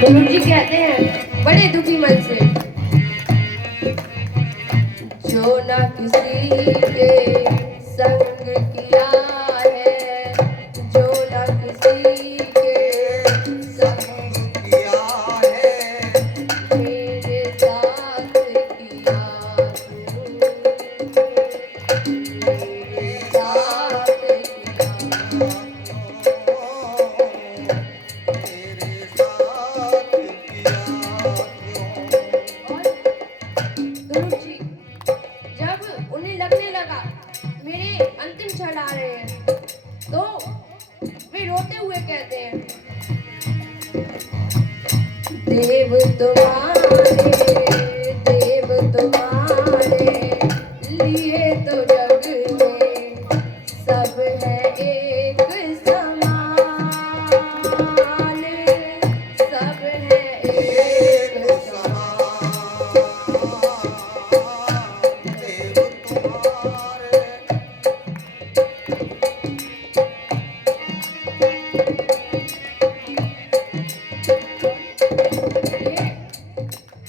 गुरु जी कहते हैं बड़े दुखी मन से, जो ना किसी के संग किया है, जो ना किसी के संग किया है, मेरे साथ किया तू, मेरे साथ गुरु जी जब उन्हें लगने लगा मेरे अंतिम क्षण आ रहे हैं, तो वे रोते हुए कहते हैं, देव तुम्हारे, देव तुम्हारे लिए तो जग में सब है एक समान, सब है एक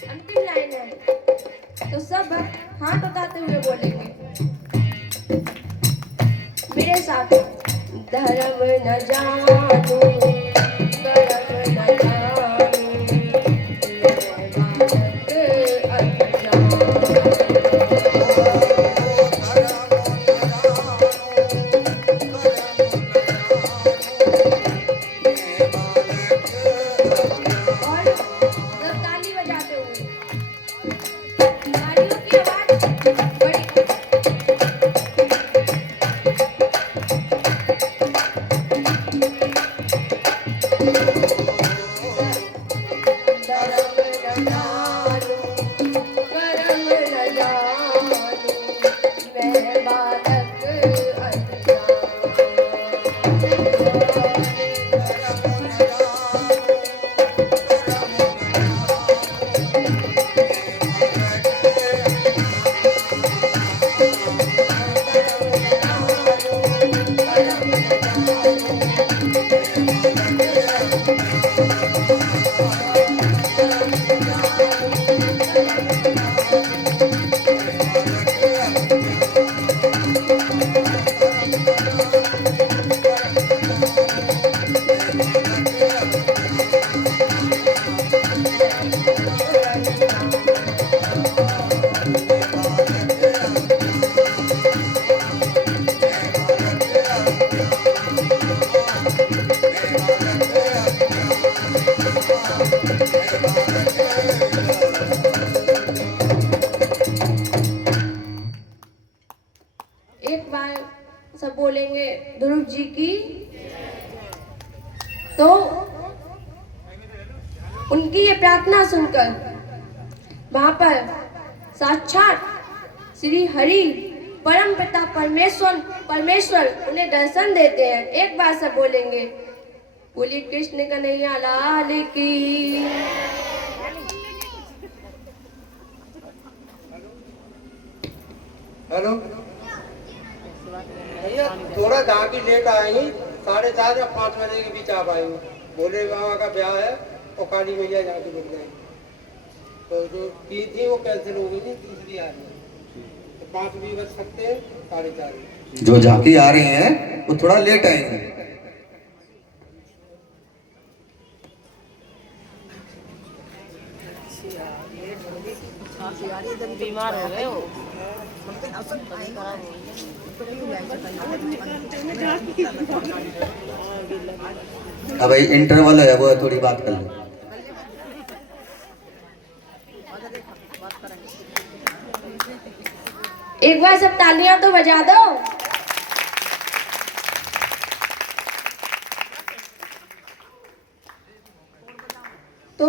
अंतिम लाइन है। तो सब भक्त हाथ उठाते हुए बोलेंगे मेरे साथ, धर्म न जानू, कर्म न जानू, मैं बालक और सब ताली बजाते हुए, तालियों की आवाज बड़ी, धर्म न जानू, कर्म न जानू, मैं बालक अज्ञान। एक बार सब बोलेंगे ध्रुव जी की, तो उनकी ये प्रार्थना सुनकर वहां पर साक्षात श्री हरि परम पिता परमेश्वर उन्हें दर्शन देते हैं। एक बार सब बोलेंगे बोलिए कृष्ण कन्हैया लाल की। हेलो भैया, थोड़ा झांकी लेट आएंगी, 4:30 या 5 बजे के बीच आ पाएंगे। भोले बाबा का ब्याह है और काली मैया झांकी बन जाएगी, तो जो 3 थी वो कैंसिल हो गई थी, दूसरी आ रही है, तो 5 भी बज सकते हैं, 4:30। जो झांकी आ रही हैं वो थोड़ा लेट आएंगे। बीमार हो गए हो। अब भाई इंटरवल है वो थोड़ी बात कर लो। एक बार सब तालियां तो बजा दो। तो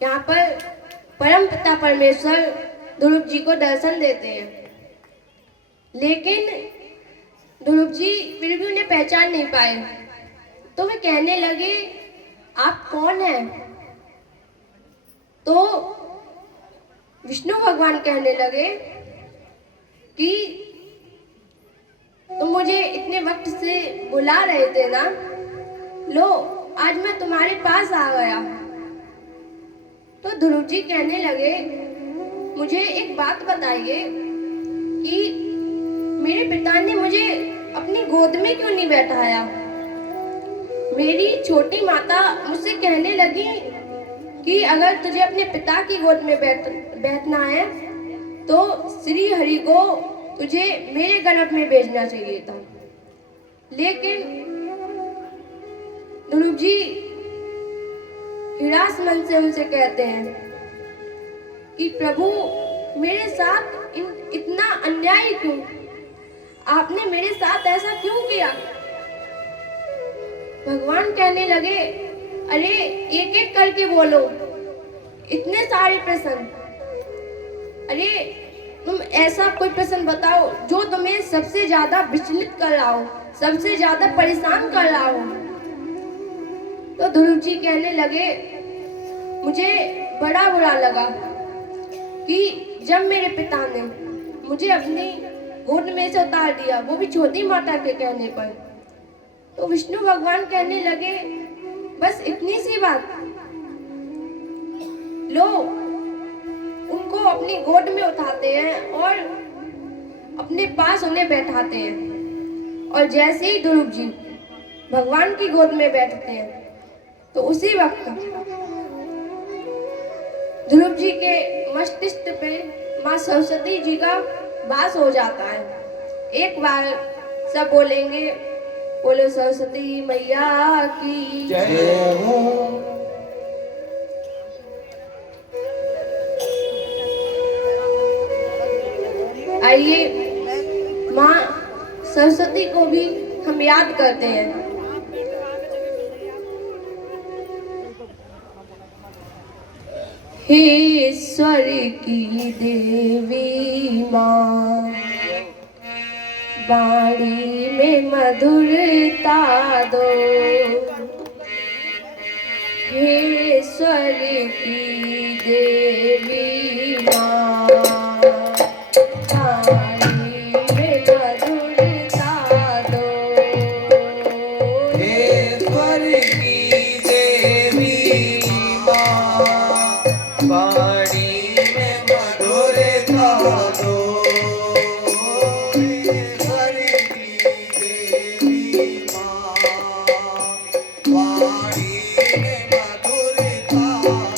यहाँ पर परम पिता परमेश्वर ध्रुव जी को दर्शन देते हैं, लेकिन ध्रुव जी फिर भी उन्हें पहचान नहीं पाए। तो वे कहने लगे आप कौन हैं? तो विष्णु भगवान कहने लगे कि तुम मुझे इतने वक्त से बुला रहे थे ना, लो आज मैं तुम्हारे पास आ गया। तो ध्रुव जी कहने लगे, मुझे एक बात बताइए कि मेरे पिता ने मुझे अपनी गोद में क्यों नहीं बैठाया। मेरी छोटी माता मुझसे कहने लगी कि अगर तुझे अपने पिता की गोद में बैठना है तो श्री हरि को तुझे मेरे गर्भ में भेजना चाहिए था। लेकिन ध्रुव जी निराश मन से उनसे कहते हैं कि प्रभु मेरे साथ इतना अन्याय क्यों, आपने मेरे साथ ऐसा क्यों किया। भगवान कहने लगे, अरे एक एक करके बोलो, इतने सारे प्रश्न। अरे तुम ऐसा कोई प्रश्न बताओ जो तुम्हें सबसे ज्यादा विचलित कर रहा हो, सबसे ज्यादा परेशान कर रहा हो। तो ध्रुव जी कहने लगे, मुझे बड़ा बुरा लगा कि जब मेरे पिता ने मुझे अपनी गोद में से उतार दिया, वो भी छोटी माता के कहने पर। तो विष्णु भगवान कहने लगे, बस इतनी सी बात, लो उनको अपनी गोद में उठाते हैं और अपने पास उन्हें बैठाते हैं। और जैसे ही ध्रुव जी भगवान की गोद में बैठते हैं तो उसी वक्त ध्रुव जी के मस्तिष्क पे माँ सरस्वती जी का वास हो जाता है। एक बार सब बोलेंगे, बोलो सरस्वती मैया की जय हो। आइए माँ सरस्वती को भी हम याद करते हैं। हे स्वर की देवी माँ, वाणी में मधुरता दो। हे स्वर की देवी माँ, वाणी में मधुरता दो। हे स्वर की देवी माँ, वाणी में मधुरता दो। हे स्वर की देवी माँ, वाणी में मधुरता दो।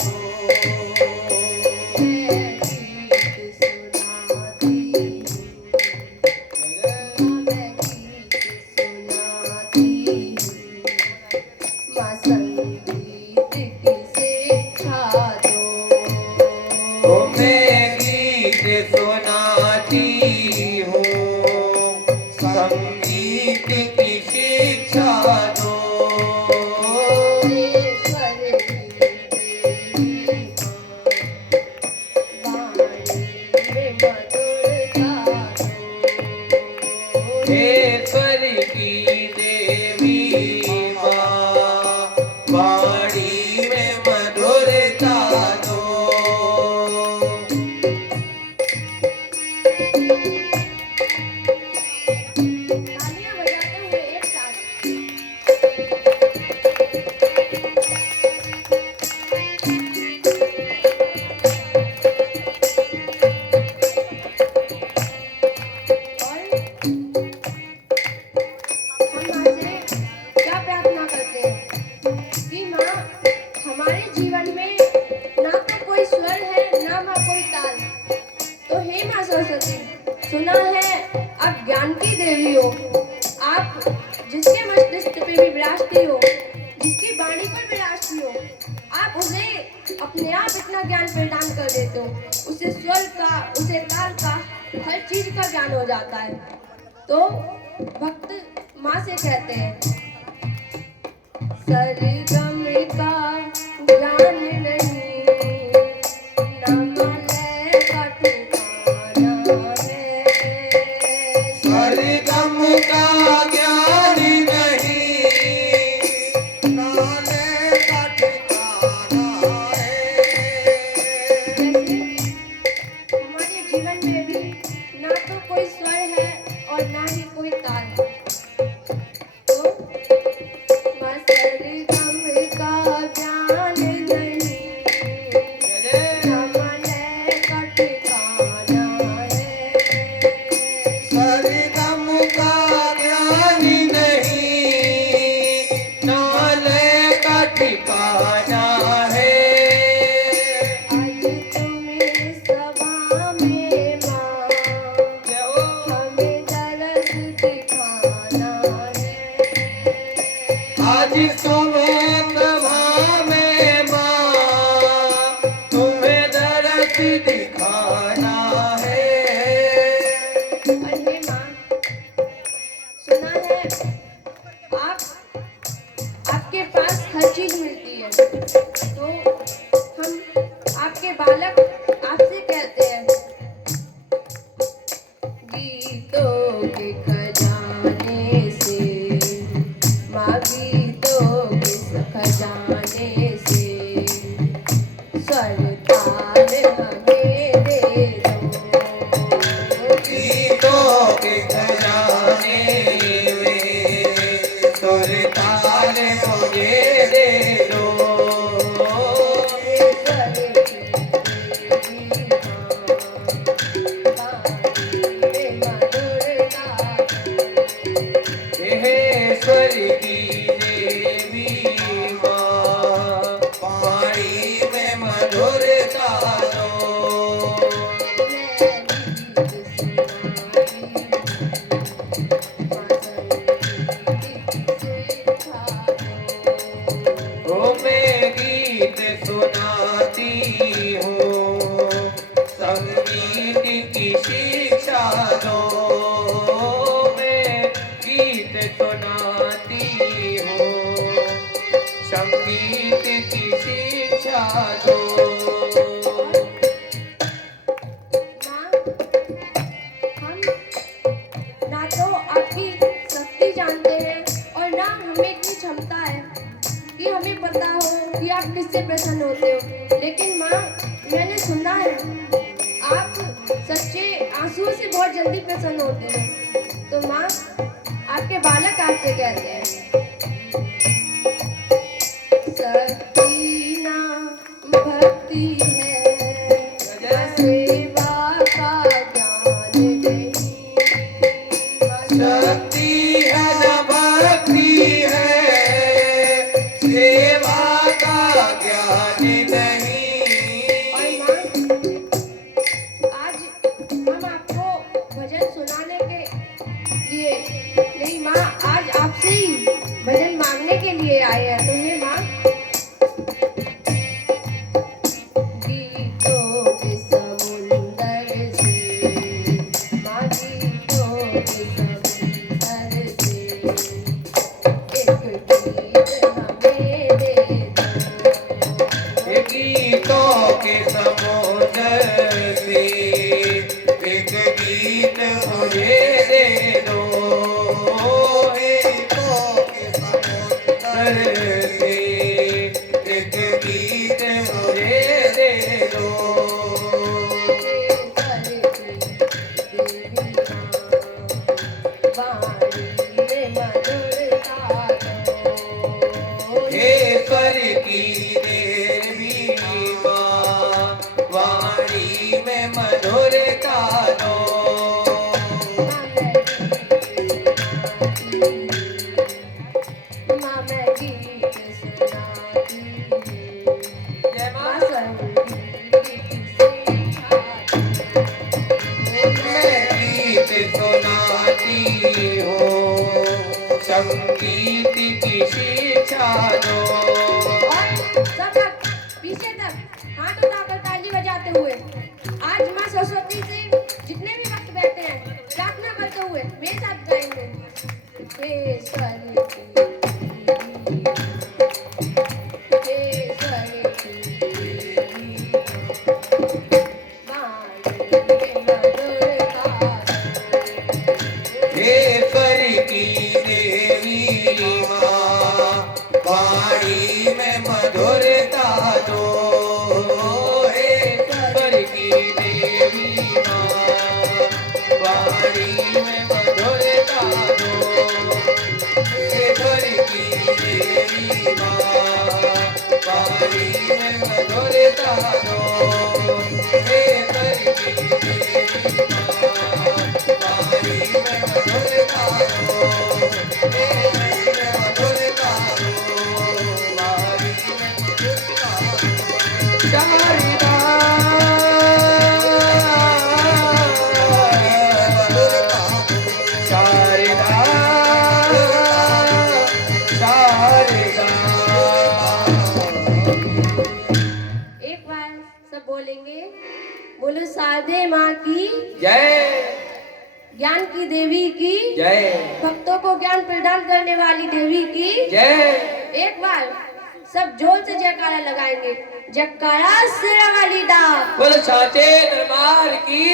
मैं गीत सुनाती हूँ, संगीत की शिक्षा दो। हे स्वर की देवी माँ, वाणी में मधुरता दो। तालियां बजाते हुए एक साथ। और हम माँ से क्या प्रार्थना करते हैं कि माँ हमारे जीवन में ना तो कोई स्वर है ना माँ कोई ताल। तो हे माँ सरस्वती, सुना है आप ज्ञान की देवी हो, आप जिसके मस्तिष्क पे भी विराजती हो, जिसकी वाणी पर विराजती हो, आप उसे अपने आप इतना ज्ञान प्रदान कर देते हो। उसे स्वर का, उसे ताल का, हर चीज का ज्ञान हो जाता है। तो भक्त माँ से कहते हैं, सरगम का ज्ञान नहीं, नमले का ठिकाना है। सरगम का ज्ञान नहीं, नाले का ठिकाना है। जैसे हमारे जीवन में भी ना तो कोई स्वर है और ना ही कोई ताल है। तो सरगम दिखाना है। आज तुम्हें सभा में माँ हमें दर्द दिखाना है। आज तुम्हें सभा में माँ तुम्हें दर्द दिखाना है। अरे माँ, सुना है आप आपके पास हर चीज मिलती है, तो हम आपके बालक आपसे कहते हैं, गीतों के खजाने से माँ, गीतों के खजाने से स्वर ताल हमें दे दो। गीतों के खजाने में सुर ताल मुझे दे दो। हे स्वर की देवी माँ वाणी में मधुरता दो। ओ मैं गीत सुनाती हूँ, संगीत की शिक्षा दो। मैं गीत सुनाती हूँ, संगीत की शिक्षा दो। हम ना तो आपकी शक्ति जानते हैं और ना हमें इतनी क्षमता है कि हमें पता हो कि आप किससे प्रसन्न होते हो, लेकिन माँ मैंने सुना है आप सच्चे आंसुओं से बहुत जल्दी प्रसन्न होते हो। तो माँ, आपके बालक आपसे कहते हैं, शक्ति ना भक्ति है, सेवा का ज्ञान नहीं। शक्ति है न भक्ति है, सेवा का ज्ञान नहीं। और माँ, आज हम आपको भजन सुनाने के लिए नहीं माँ, आज आपसे ही भजन मांगने के लिए आए हैं। तो हे माँ, गीतों के समुंदर से माँ, गीतों के समुंदर से एक गीत हमें दे दो। गीतों के समुद्र से एक गीत मुझे दे दो। गीतों के समुद्र से एक गीत मुझे दे दो। हे स्वर की देवी माँ वाणी में मधुरता दो। मैं गीत सुनाती हूँ, संगीत की शिक्षा दो। पीछे तक हाथ उठाकर ताली बजाते हुए आज माँ सरस्वती से जितने भी भक्त बैठे हैं प्रार्थना करते हुए मेरे साथ गाएंगे। हे सरस्वती, हे सरस्वती, हे स्वर की देवी माँ वाणी में मधुरता दो। हे स्वर की देवी माँ वाणी में मधुरता दो। हे स्वर की देवी माँ वाणी में मधुरता दो। हे स्वर की देवी माँ वाणी में मधुरता दो। हे वाणी में मधुरता दो। वाणी में शारदा शारदा शारदा। एक बार सब बोलेंगे, बोलो शारदे माँ की जय, ज्ञान की देवी की जय, भक्तों को ज्ञान प्रदान करने वाली देवी की जय। एक बार सब जोर से जयकारा लगाएंगे, जयकारा शेरा वाली दा। बोल साचे दरबार की।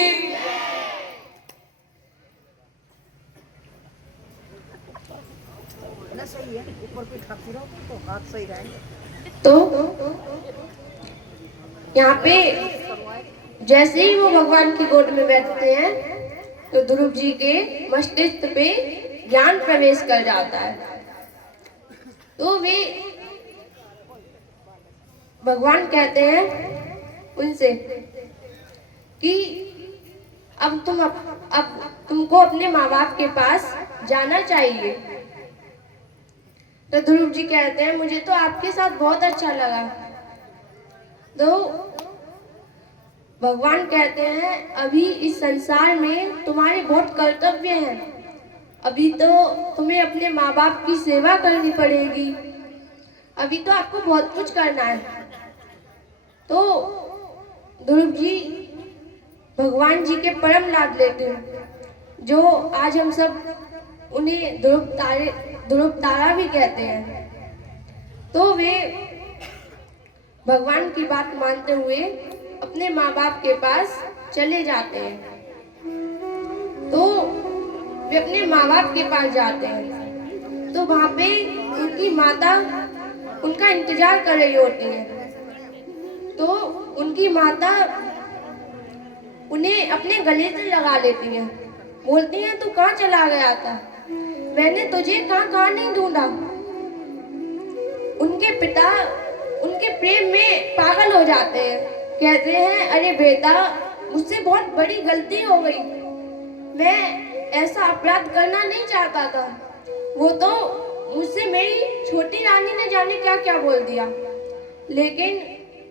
सही है, ऊपर पे खाती रहो तो हाथ सही रहेंगे। तो यहाँ पे जैसे ही वो भगवान की गोद में बैठते हैं तो ध्रुव जी के मस्तिष्क पे ज्ञान प्रवेश कर जाता है। तो वे भगवान कहते हैं उनसे कि अब तुमको अपने माँ बाप के पास जाना चाहिए। तो ध्रुव जी कहते हैं मुझे तो आपके साथ बहुत अच्छा लगा। तो भगवान कहते हैं अभी इस संसार में तुम्हारे बहुत कर्तव्य हैं, अभी तो तुम्हें अपने माँ बाप की सेवा करनी पड़ेगी, अभी तो आपको बहुत कुछ करना है। तो ध्रुव जी भगवान जी के परम लाड लेते हैं, जो आज हम सब उन्हें ध्रुव तारा भी कहते हैं। तो वे भगवान की बात मानते हुए अपने माँ बाप के पास चले जाते हैं। तो वे अपने माँ बाप के पास जाते हैं तो वहाँ पे उनकी माता उनका इंतजार कर रही होती है। तो उनकी माता उन्हें अपने गले से लगा लेती है, बोलती हैं तू कहाँ चला गया था, मैंने तुझे कहाँ कहाँ नहीं ढूंढा। उनके पिता उनके प्रेम में पागल हो जाते हैं, कहते हैं अरे बेटा मुझसे बहुत बड़ी गलती हो गई, मैं ऐसा अपराध करना नहीं चाहता था, वो तो मुझसे मेरी छोटी रानी ने जाने क्या क्या बोल दिया। लेकिन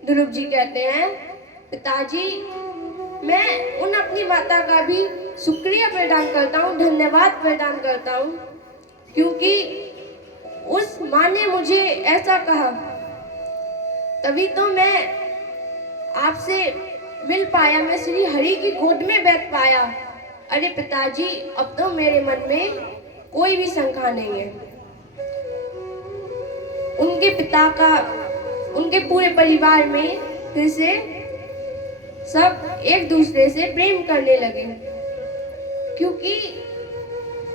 ध्रुव जी कहते हैं पिताजी मैं उन अपनी माता का भी शुक्रिया प्रदान करता हूँ, धन्यवाद प्रदान करता हूँ, क्योंकि उस माँ ने मुझे ऐसा कहा तभी तो मैं आपसे मिल पाया, मैं श्री हरि की गोद में बैठ पाया। अरे पिताजी अब तो मेरे मन में कोई भी शंका नहीं है। उनके पिता का उनके पूरे परिवार में फिर से सब एक दूसरे से प्रेम करने लगे, क्योंकि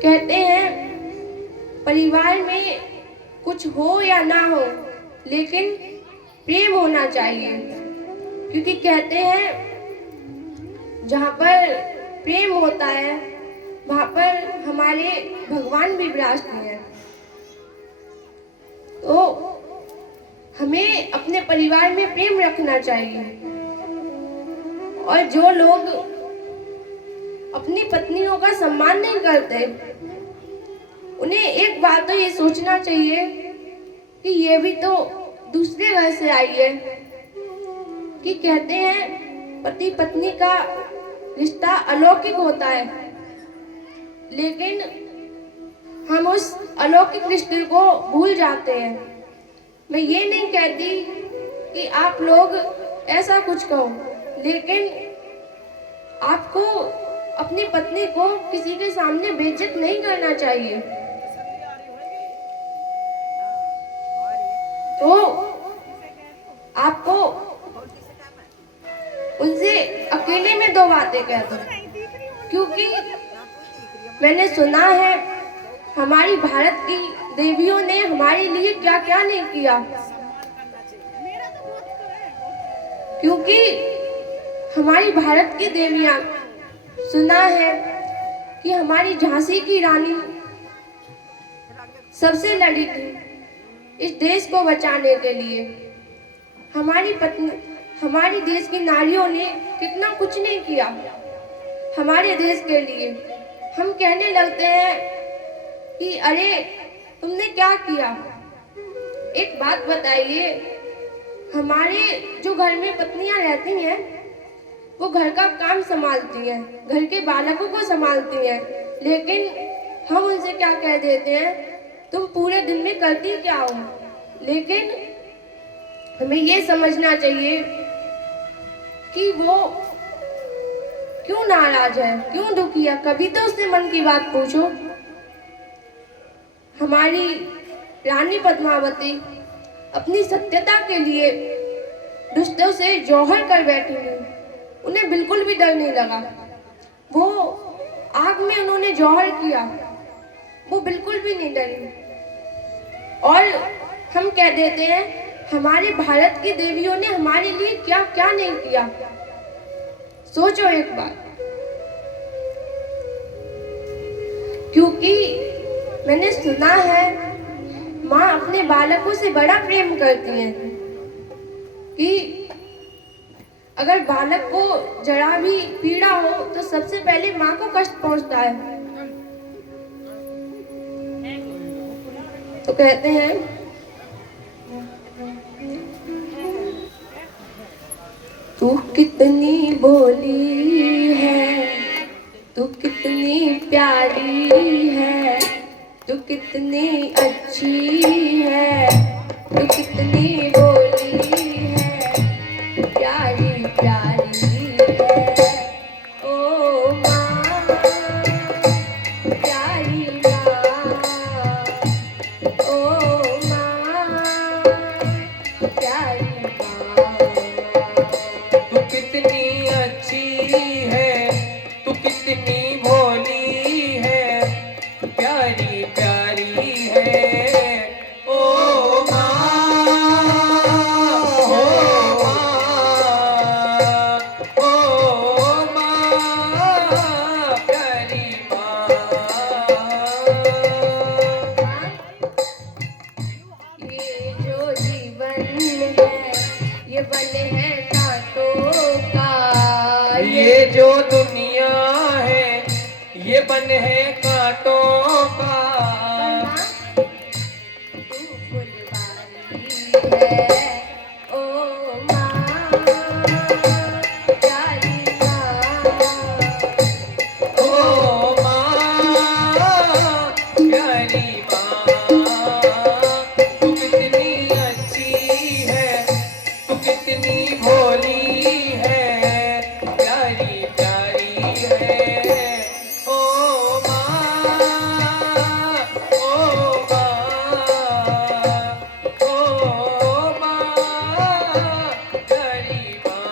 कहते हैं परिवार में कुछ हो या ना हो लेकिन प्रेम होना चाहिए, क्योंकि कहते हैं जहाँ पर प्रेम होता है वहाँ पर हमारे भगवान भी विराजते हैं। तो हमें अपने परिवार में प्रेम रखना चाहिए, और जो लोग अपनी पत्नियों का सम्मान नहीं करते उन्हें एक बात तो ये सोचना चाहिए कि ये भी तो दूसरे घर से आई है, कि कहते हैं पति पत्नी का रिश्ता अलौकिक होता है, लेकिन हम उस अलौकिक रिश्ते को भूल जाते हैं। मैं ये नहीं कहती कि आप लोग ऐसा कुछ कहो, लेकिन आपको अपनी पत्नी को किसी के सामने बेइज्जत नहीं करना चाहिए। तो आपको उनसे अकेले में दो बातें कह दो, क्योंकि मैंने सुना है हमारी भारत की देवियों ने हमारे लिए क्या क्या नहीं किया, क्योंकि हमारी भारत की देवियां, सुना है कि हमारी झांसी की रानी सबसे लड़ी थी इस देश को बचाने के लिए। हमारी पत्नी, हमारी देश की नारियों ने कितना कुछ नहीं किया हमारे देश के लिए। हम कहने लगते हैं कि अरे तुमने क्या किया। एक बात बताइए, हमारे जो घर में पत्नियां रहती हैं वो घर का काम संभालती हैं, घर के बालकों को संभालती हैं, लेकिन हम उनसे क्या कह देते हैं, तुम पूरे दिन में करती क्या हो। लेकिन हमें ये समझना चाहिए कि वो क्यों नाराज है, क्यों दुखी है, कभी तो उससे मन की बात पूछो। हमारी रानी पद्मावती अपनी सत्यता के लिए दुष्टों से जौहर कर बैठी हुई, उन्हें बिल्कुल भी डर नहीं लगा। वो आग में उन्होंने जौहर किया, वो बिल्कुल भी नहीं डरी। और हम कह देते हैं हमारे भारत की देवियों ने हमारे लिए क्या क्या नहीं किया। सोचो एक बार, क्योंकि मैंने सुना है माँ अपने बालकों से बड़ा प्रेम करती हैं कि अगर बालक को जरा भी पीड़ा हो तो सबसे पहले माँ को कष्ट पहुंचता है। तो कहते हैं तू कितनी भोली है, तू कितनी प्यारी है, तू कितनी अच्छी है, तू कितनी भोली है, प्यारी प्यारी है। ओ माँ प्यारी माँ, ओ माँ प्यारी माँ। तू कितनी अच्छी है, तू कितनी भोली है, प्यारी प्यारी है। ओ माँ, ओ माँ, ओ माँ, प्यारी माँ। ये जो जीवन है ये बन है कांटों का, ये जो दुनिया है ये बन है कांटों का। तू फुलवारी है, ओ माँ प्यारी माँ। ओ माँ प्यारी माँ, तू कितनी अच्छी है, तू कितनी भोली है, प्यारी प्यारी है। ओ माँ, ओ माँ, ओ माँ प्यारी माँ।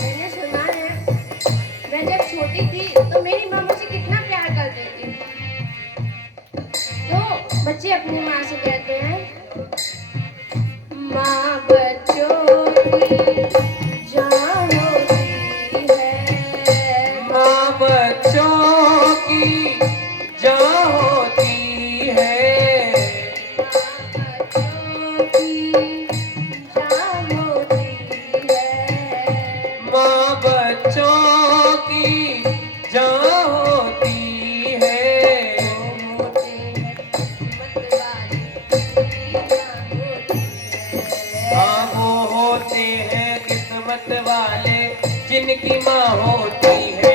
मैंने सुना है मैं जब छोटी थी तो मेरी माँ मुझे कितना प्यार करती थी। तो बच्चे अपनी माँ से कहते हैं माँ बच्चों की जान होती है, माँ बच्चों की जान होती है, बच्चों की जान होती है। माँ बच्चों की जान होती है। होते हैं किस्मत वाली माँ होती है। हाँ वो होते हैं किस्मत वाले जिनकी माँ होती है।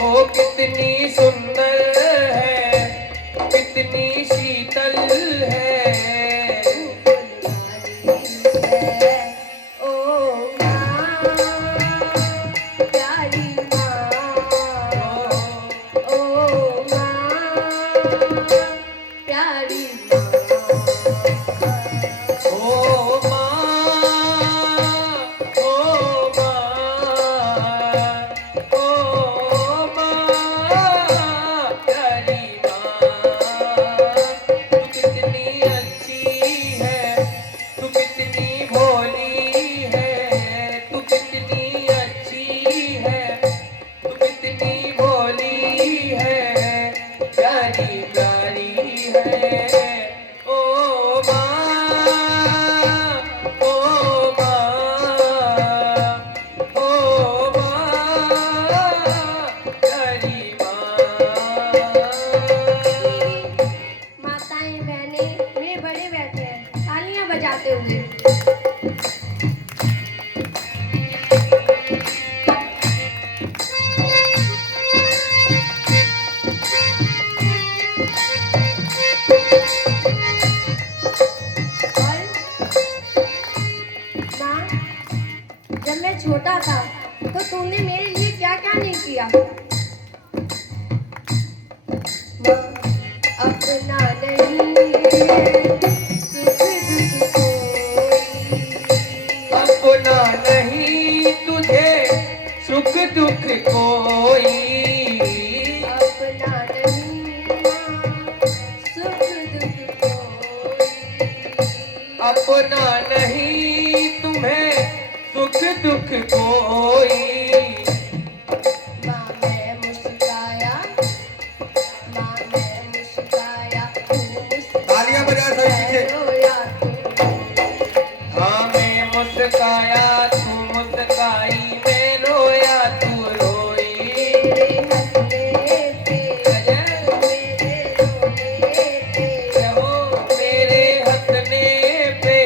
ओ कितनी सुंदर है, कितनी शीतल है। ओ माँ अपना नहीं है सुख दुख कोई, अपना नहीं तुझे सुख दुख कोई, अपना नहीं माँ सुख दुख कोई, अपना नहीं तुम्हें सुख दुख कोई। माँ मैं मुस्काया, माँ मैं मुस्काया, तू तालियां बजा सभी पीछे। रोया तू, हाँ मैं मुस्काया तू मुस्काई, मैं रोया तू रोई। मेरे हंसने पे, अजय मेरे रोने पे, रहो मेरे हंसने पे,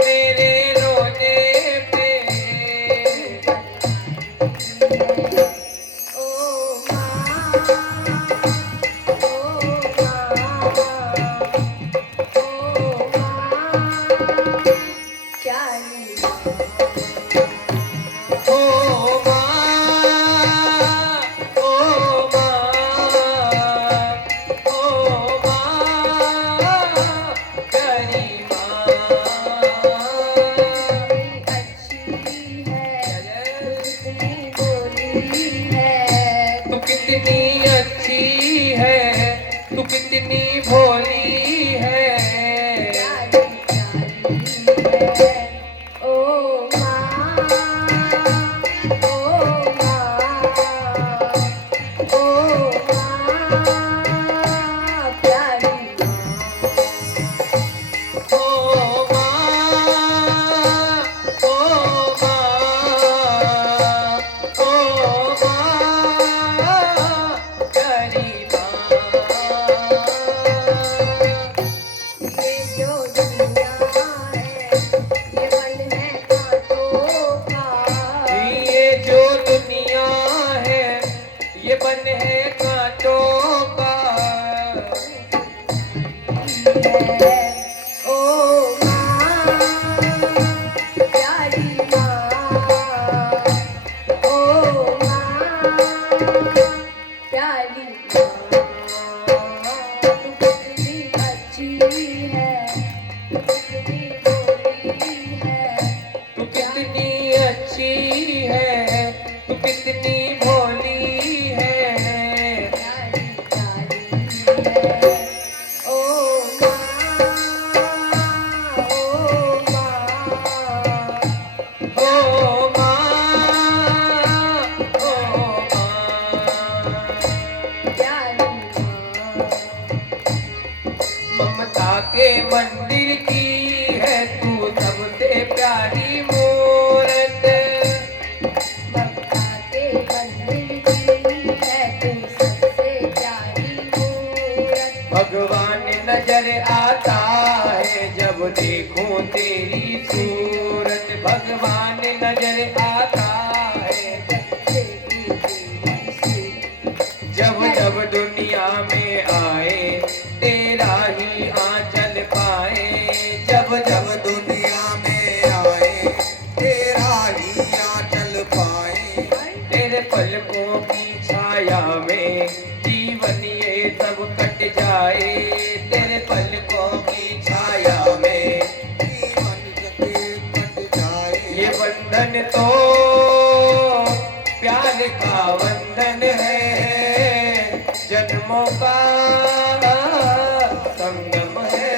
मेरे रोने पे। ओ माँ, ओ माँ, प्यारी ओ माँ, ओ माँ, ओ माँ, प्यारी माँ। अच्छी है, कितनी बोली है, तू कितनी अच्छी है, तू कितनी भोली है। प्यारी प्यारी है। ओ माँ, ओ माँ, ओ माँ, प्यारी ओ माँ, ओ माँ, ओ माँ, प्यारी माँ। ये जो दुनिया है, ये मन है कांटों का, ये जो दुनिया है ये बन है कांटों का। ओ माँ, प्यारी माँ, ओ माँ, प्यारी माँ, तू कितनी अच्छी है, तू कितनी भोली है, तू कितनी अच्छी है, तू कितनी भोली है। प्यारी प्यारी है। ओ माँ, ओ माँ, ओ माँ, ओ माँ, प्यारी माँ, ममता के मंदिर की है तू सबसे प्यारी मूरत। ममता के मंदिर की है तू सबसे प्यारी मूरत, भगवान नजर आता है जब देखूं तेरी सूरत। भगवान नजर आता है देखूं तेरी सूरत, जब जब दुनिया में आए तेरा ही आंचल पाए। जब जब दुनिया में आए तेरा ही आंचल पाए, तेरे पलकों की छाया में जीवन ये सब कट जाए। तेरे पलकों की छाया में जीवन कट जाए। ये बंधन तो प्यार का बंधन है, जन्मों का संगम है।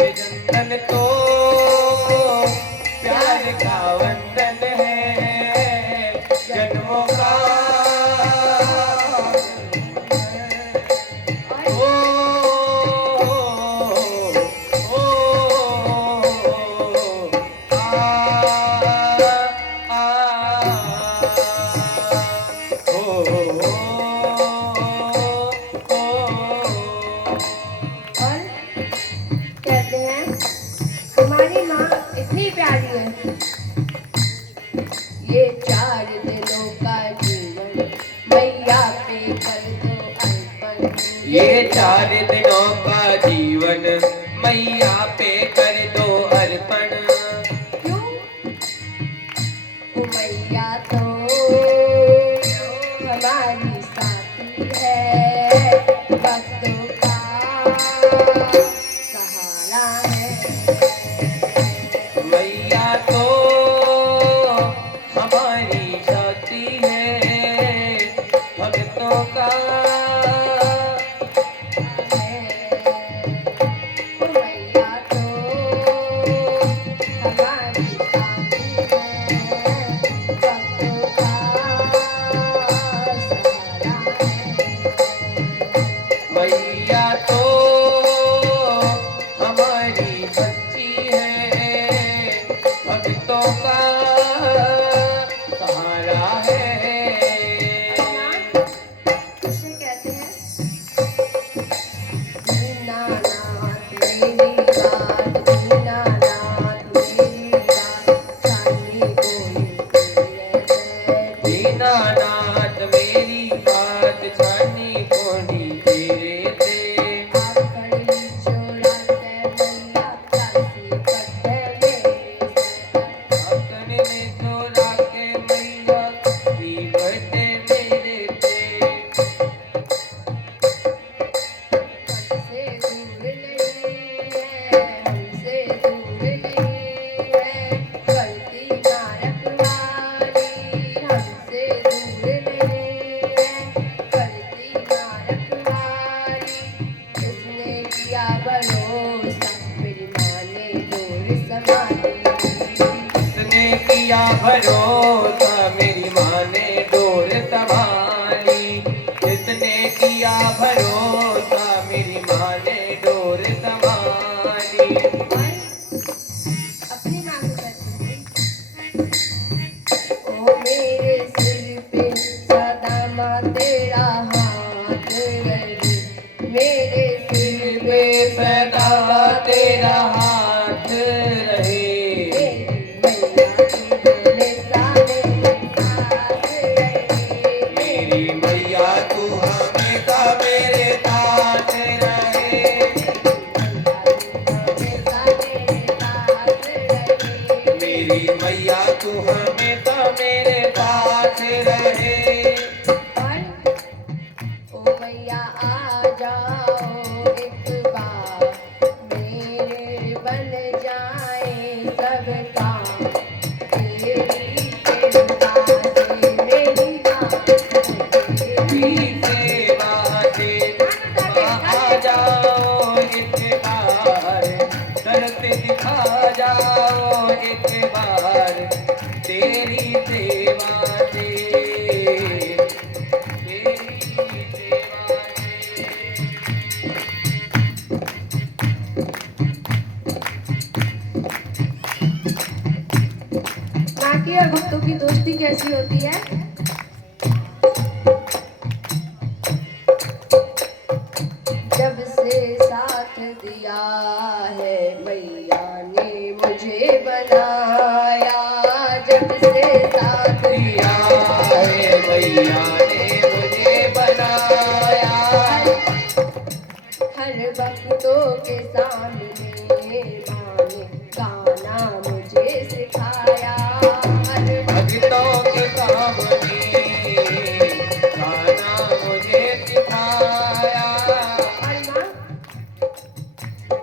ये बंधन तो प्यार का बंधन है, जन्मों का। ओ, ओ, और कहते हैं हमारी माँ इतनी प्यारी है, ये 4 दिनों का जीवन मैया पे कर दो अर्पण, ये 4 दिनों का जीवन मैया पे कर दो अर्पण। क्यों? ओ मैया तो का मैया तो हमारी साथी है, भक्तों का सहारा है। मैया तो हमारी बच्ची है, भक्तों का सहारा है। इसे कहते हैं दीनानाथ मेरी बात, दीनानाथ मेरी बात, सानी कोई तेरे से। दीनानाथ मेरी बात छानी कोनी तेरे से। आकड़ी चोरा के मैया प्यासी पट्टे मेरे से। आकड़ में चोरा के मैया की बटे मेरे से। हमसे दूर नहीं है, हमसे दूर नहीं है, करती ना रखवाली। हमसे दूर नहीं है, करती ना रखवाली। उसने किया भरोसा, मेरी माँ ने दूर संभाली। उसने किया भरोसा, मेरी माँ ने डोर संभाली। इसने किया भरोसा, मेरी माँ ने डोर संभाली। अपनी माँ को कहती हूँ, ओ मेरे सिर पे सदा माँ तेरा हाथ रहे, मेरे सिर पे सदा तेरा हाथ रहे। मेरी मैया तू हमेशा मेरे साथ रहे, मेरी मैया तू हमेशा मेरे पास रहे। ओ मैया आ जाओ एक बार, मेरे बन जाए सब काम, तेरी कृपा से मेरी बात तेरी सेवा से आ जाओ एक बार, तरस दिखा जाओ एक बार। तेरी सेवा से, तेरी सेवा से। माँ की और भक्तों की दोस्ती कैसी होती है? जब से साथ दिया है मैया ने मुझे बनाया, जब से साथ दिया है मैया ने मुझे बनाया। हर भक्तों के सामने माँ ने गाना मुझे सिखाया। हर भक्तों के सामने गाना मुझे सिखाया। और माँ,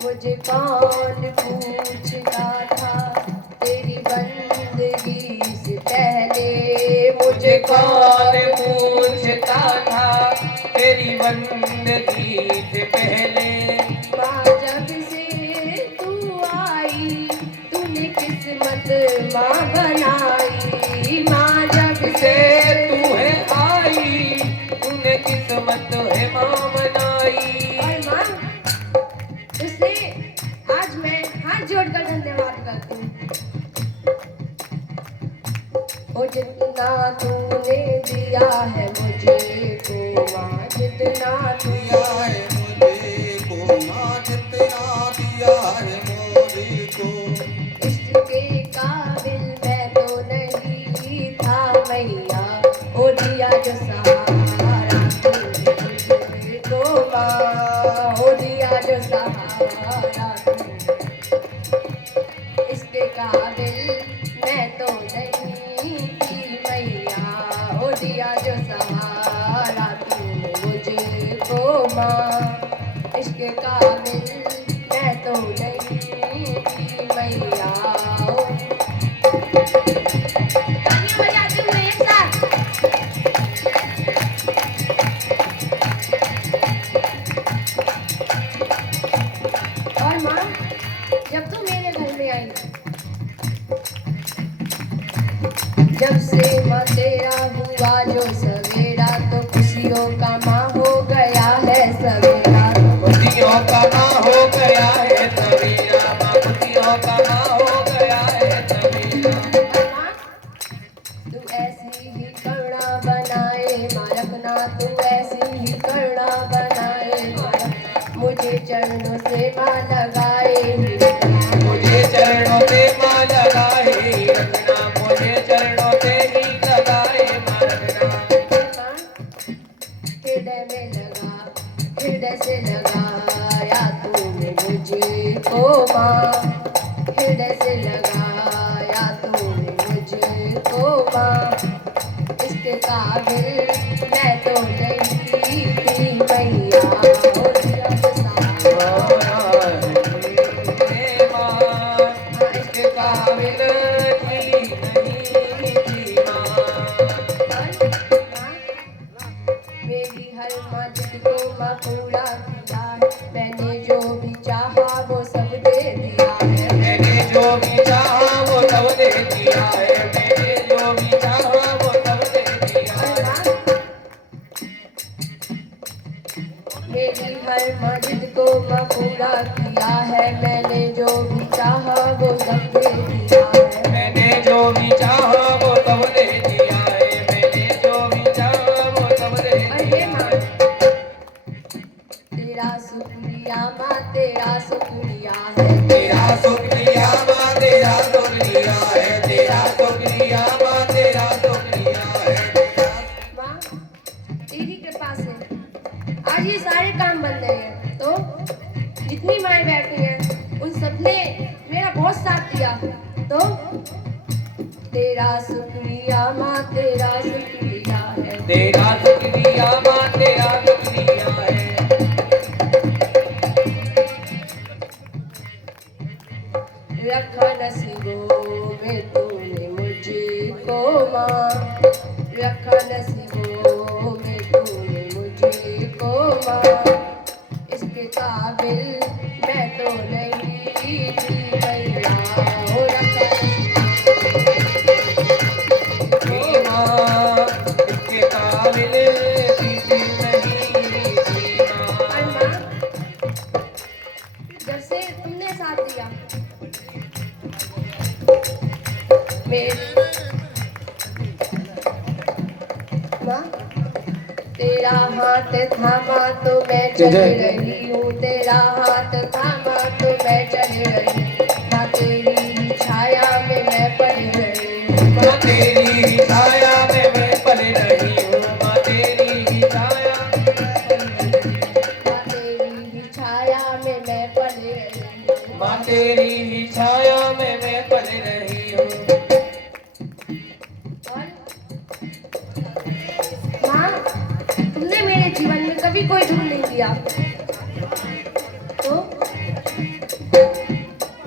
मुझे कौन पूछता था तेरी बंदगी से पहले, मुझे कौन पूछता था तेरी बंदगी से पहले। माँ जब से तू आई तूने किस्मत माँ बनाई। माँ जब से से तू है आई, तूने किस्मत है माँ बनाई। और माँ, उसने आज मैं हाथ जोड़कर धन्यवाद करती हूँ। ओ जितना तूने दिया है मुझे को माँ, जितना दिया है मुझे को माँ, जितना दिया है मुझे को। इसके काबिल मैं तो नहीं था मैया, ओ दिया जो सहारा तूने को माँ, ओ दिया जो सहारा तूने। इसके काबिल मैं तो नहीं थी मैया, ओ दिया जो सहारा तूने मुझको माँ। इसके काबिल मैं तो नहीं थी मैया। तालियां बजाते हुए एक साथ। माँ तू ऐसी ही करुणा बनाए माँ, मुझे चरणों से माँ लगाए ही रखना। मुझे चरणों से माँ लगाए रखना, मुझे चरणों से ही लगाए माँ रखना। माँ हृदय में लगा, हृदय से लगाया तूने मुझे को माँ, हृदय से लगाया तूने मुझे को माँ, इसके काबिल मैं तो नहीं थी मैया, हो दिया इसके काबिल थी नहीं थी मेरी हर मस्जिद को माँ पूरा किया है, मैंने जो भी चाहा वो सब दे दिया है। मैंने जो भी चाहा वो सब दे दिया है, मैंने जो भी चाहा वो सब दे दिया है। मेरी हर मस्जिद को माँ पूरा किया है, मैंने जो भी चाहा वो सब दे दिया है। मैंने जो भी चाहा वो सब दे दिया है, मैंने जो भी चाहा वो सब दे अरे माँ तेरा शुक्रिया माँ, तेरा शुक्रिया है, तेरा शुक्रिया माँ, तेरा शुक्रिया है, तेरा शुक्रिया माँ, तेरा शुक्रिया है। माँ तेरी कृपा से आज ये सारे काम बन रहे हैं, तो जितनी माएँ बैठी हैं उन सबने मेरा बहुत साथ दिया, तो तेरा शुक्रिया माँ, तेरा शुक्रिया है, तेरा शुक्रिया माँ, तेरा शुक्रिया है। रखा नसीबों में तूने मुझको माँ, रखा नसीबों में तूने मुझको माँ, इसके काबिल मैं तो नहीं थी मैया, हो रखा हे माँ, इसके काबिल थी नहीं थी और माँ। माँ जब से तुमने साथ दिया मेरे माँ, तेरा हाथ थामा तो मैं चल रही हूँ, तेरा हाथ थामा तो मैं चल रही हूँ, माँ तेरी ही छाया में मैं पल रही हूँ, माँ तेरी ही छाया में मैं पल रही हूँ, माँ तेरी ही छाया माँ तेरी ही छाया में मैं पल रही हूँ, माँ तेरी ही छाया में मैं पल रही हूँ। और माँ तुमने मेरे जीवन में कभी कोई दुख नहीं दिया, तो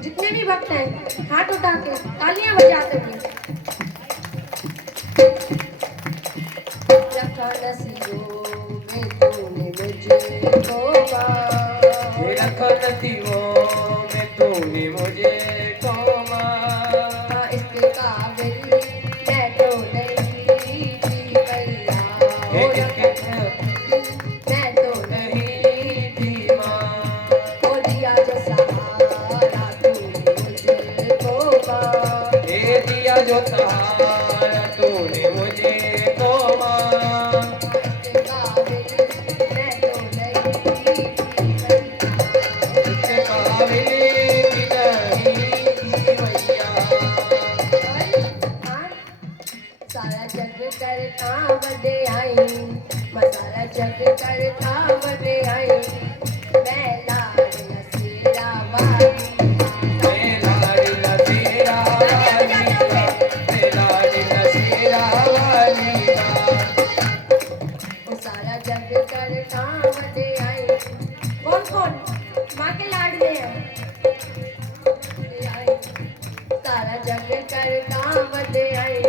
जितने भी भक्त हैं हाथ उठा के तालियां बजाते हुए रखा नसीबों में तूने मुझको माँ, रखा नसीबों में तूने मुझे को माँ, इसके काबिल मैं तो नहीं थी मैया, हो रखा मैं तो नहीं थी माँ। हो दिया जो सहारा तूने मुझको माँ, दे दिया जो सहारा तूने मुझे को माँ, इसके काबिल मैं तो नहीं थी मैया, इसके काबिल भी नहीं थी मैया। सारा जग कर काम दे आई, मैं सारा जग कर काम दे आई, मैं लाडला तेरा वाली मैं लाडला तेरा वाली माँ, मैं लाडला तेरा वाली माँ। वो सारा जग कर काम दे आई, कौन कौन माँ के लाडले हैं, दे आई। सारा जग कर काम दे आई,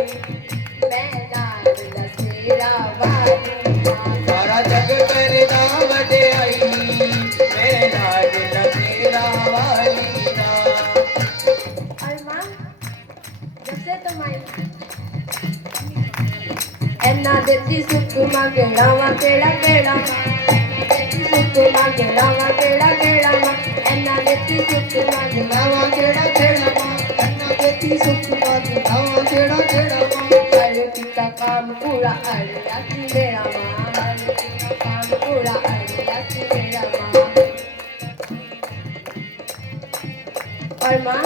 मैं लाडला तेरा वाली माँ, सारा जग कर नाम दे आई, मैं लाडला तेरा वाली माँ। और माँ जब से तुम आई ऐना देती सुख माँ केड़ा केड़ा केड़ा माँ, देती सुख माँ केड़ा केड़ा माँ, ऐना देती सुख माँ केड़ा केड़ा माँ, ऐना देती सुख माँ केड़ा केड़ा माँ, अरे पिता काम पूरा अरे राती मेरा माँ, और माँ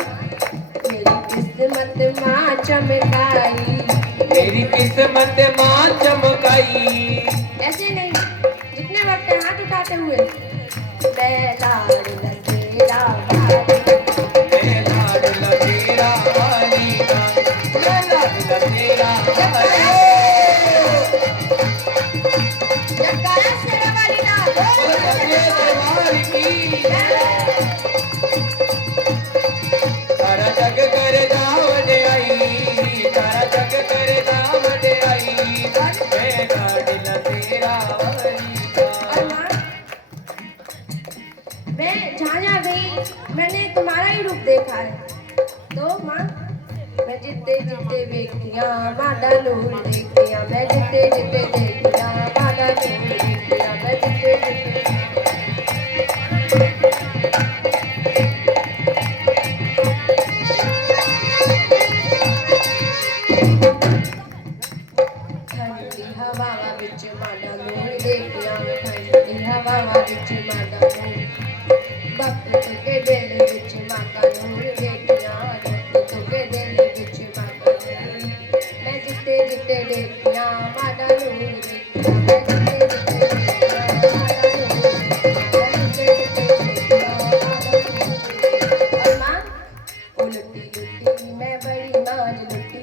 मेरी किस्मत माँ चमकाई। मेरी किस्मत माँ चमकाई। ऐसे नहीं, जितने वक्त हाथ उठाते हुए मैं लाडला तेरा मैं लाडला तेरा वाली का, मैं लाडला तेरा वाली। जयकारा शेरा वाली का बोल सच्चे दरबार की। सारा जग करे दावत आई, सारा जग करे दावत आई। मैं लाडला तेरा वाली का। और माँ मैं जहाँ जहाँ गई मैंने तुम्हारा ही रूप देखा है। तो माँ मैं जितने जितने देखिया मादा नूर देखिया, मैं जितने जितने देखिया मादा नूर देखिया, मैं जितने जितने ठंडी हवा विच मादा नूर देखिया, ठंडी हवा विच मादा नूर भक्त के दिल विच माता नूर देखिया, भक्त के दिल विच माता नूर। मैं जिते जिते देखिया माता नूर देखिया, मैं जिते जिते देखिया माता नूर देखिया, मैं जिते जिते देखिया माता नूर। और माँ उलटी लुटी मैं बड़ी मौज लुटी,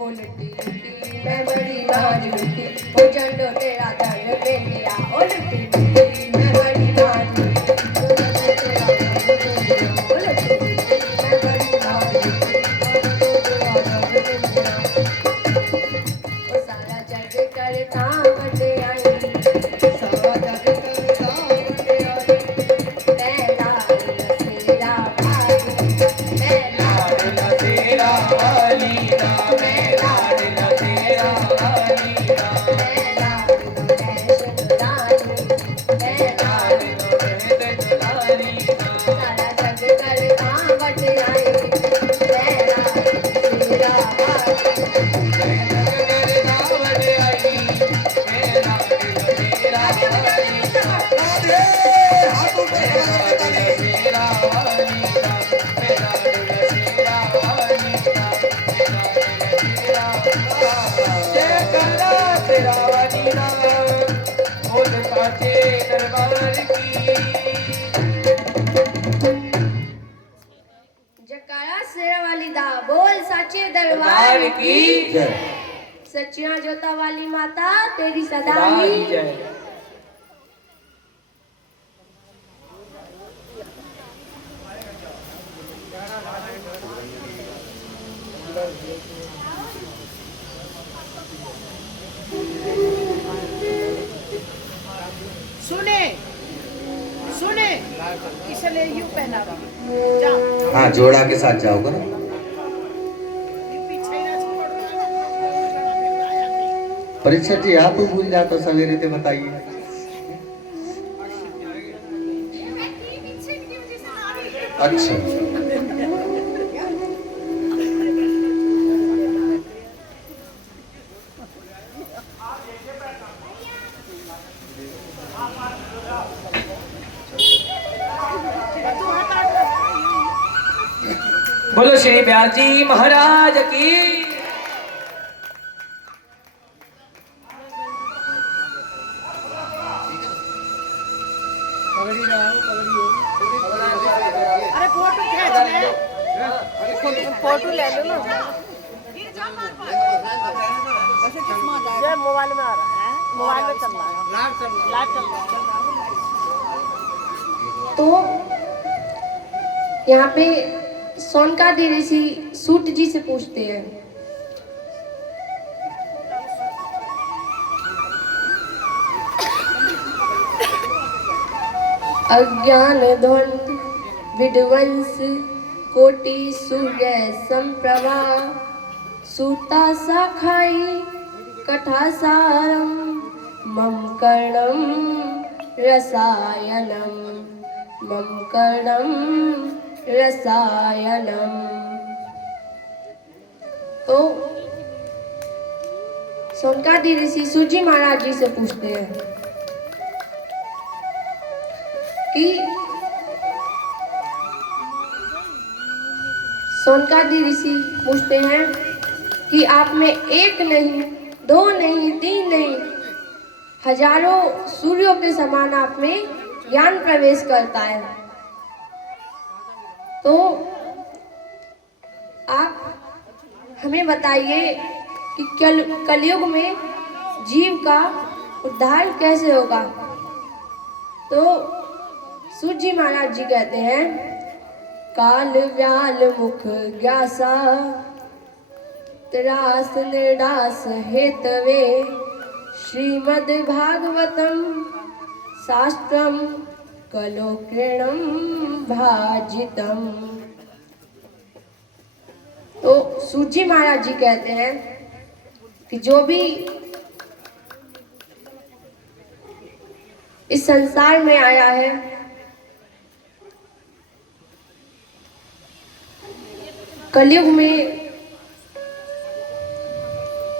उलटी लुटी मैं बड़ी मौज लुटी, ओ चंडो तेरा धन पे लिया। उलटी लुटी मैं बड़ी मौज लुटी, ओ चंडो तेरा धन पे लिया। उलटी लुटी मैं बड़ी मौज लुटी, ओ चंडो तेरा धन पे लिया। ओ सारा जग करता बड़ाई, सारा जग करता बड़ाई। मैं लाडला तेरा भाई, मैं लाडला तेरा वाली का, मैं लाडला तेरा वाली का। मैं लाडला ऐश दुलारी, मैं लाडला दुलारी का। सारा जग करता बड़ाई। मैं लाडला तेरा भाई, मैं जग करे दावत आई, मैं लाडला तेरा वाली का। राधे हाथ ऊपर करो ताली। तेरा वाली का, मैं लाडला तेरा वाली का, मैं लाडला तेरा। जयकारा तेरा वाली का, बोल साचे दरबार की। जयकारा शेरा वाली दा बोल साचे दरबार दरबार की। की जय। सच्चियां जोता वाली माता तेरी सदा सदा ही ही जय। सुने सुने इसलिए यूं पहना जा हाँ जोड़ा के साथ जाओगे ना। पीछे ना छोड़। परीक्षा जी आप भूल जाते तो सवेरे थे बताइए। अच्छा बोलो श्री व्यास जी महाराज की। अरे फोटो खींच ले, फोटो ले लो ना। ये मोबाइल में आ रहा है, मोबाइल में चल रहा है, लाइव चल रहा है। तो यहाँ पे सोनका दे ऋषि सूत जी से पूछते हैं, अज्ञान ध्वंद विध्वंस कोटि सूर्य संप्रभा, सूता शाखाई कथासारम मम कर्णम रसायनम, मम कर्णम रसायनम। तो सोनकादी ऋषि सूजी महाराज जी से पूछते हैं कि सोनकादी ऋषि पूछते हैं कि आप में एक नहीं, दो नहीं, तीन नहीं, हजारों सूर्यों के समान आप में ज्ञान प्रवेश करता है। तो आप हमें बताइए कि कलयुग में जीव का उद्धार कैसे होगा। तो सूत जी महाराज जी कहते हैं, काल व्याल मुख ग्यासा त्रास निर्दास हेतवे श्रीमद् भागवतम शास्त्रम कलोकृणम भाजितम। तो सूत जी महाराज जी कहते हैं कि जो भी इस संसार में आया है कलयुग में,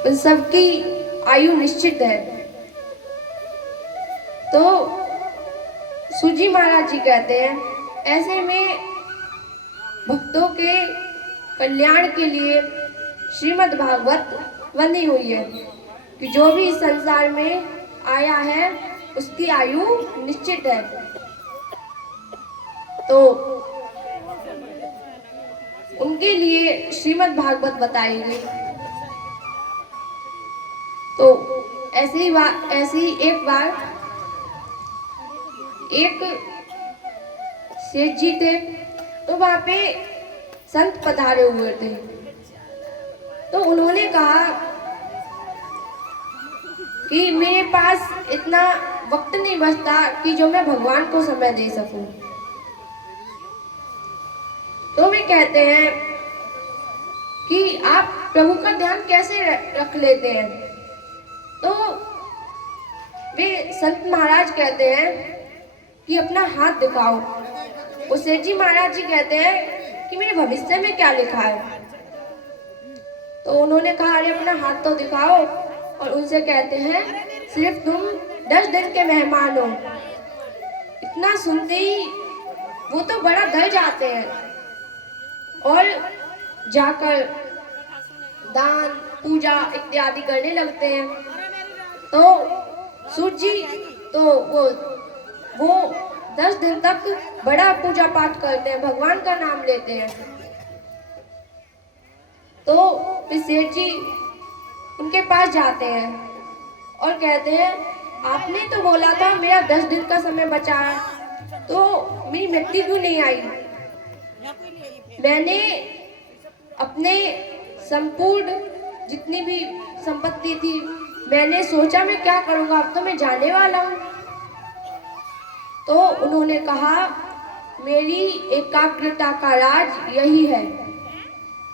उन सबकी आयु निश्चित है। तो सूजी महाराज जी कहते हैं, ऐसे में भक्तों के कल्याण के लिए श्रीमद् भागवत बनी हुई है कि जो भी इस संसार में आया है उसकी आयु निश्चित है। तो उनके लिए श्रीमद् भागवत बताई गई। तो ऐसी एक बार एक सेठ जी थे, तो वहां पे संत पधारे हुए थे। तो उन्होंने कहा कि मेरे पास इतना वक्त नहीं बचता कि जो मैं भगवान को समय दे सकूं। तो वे कहते हैं कि आप प्रभु का ध्यान कैसे रख लेते हैं। तो वे संत महाराज कहते हैं कि अपना हाथ दिखाओ। उस सेठ जी महाराज जी कहते हैं कि मेरे भविष्य में क्या लिखा है। तो उन्होंने कहा, अरे अपना हाथ तो दिखाओ। और उनसे कहते हैं, सिर्फ तुम 10 दिन के मेहमान हो। इतना सुनते ही वो तो बड़ा डर जाते हैं और जाकर दान पूजा इत्यादि करने लगते हैं। तो सूत जी तो वो 10 दिन तक बड़ा पूजा पाठ करते हैं, भगवान का नाम लेते हैं। तो फिर सेठ जी उनके पास जाते हैं और कहते हैं, आपने तो बोला था मेरा 10 दिन का समय बचा है, तो मेरी मृत्यु क्यों नहीं आई। मैंने अपने संपूर्ण जितनी भी संपत्ति थी, मैंने सोचा मैं क्या करूंगा, अब तो मैं जाने वाला हूं। तो उन्होंने कहा, मेरी एकाग्रता का राज यही है,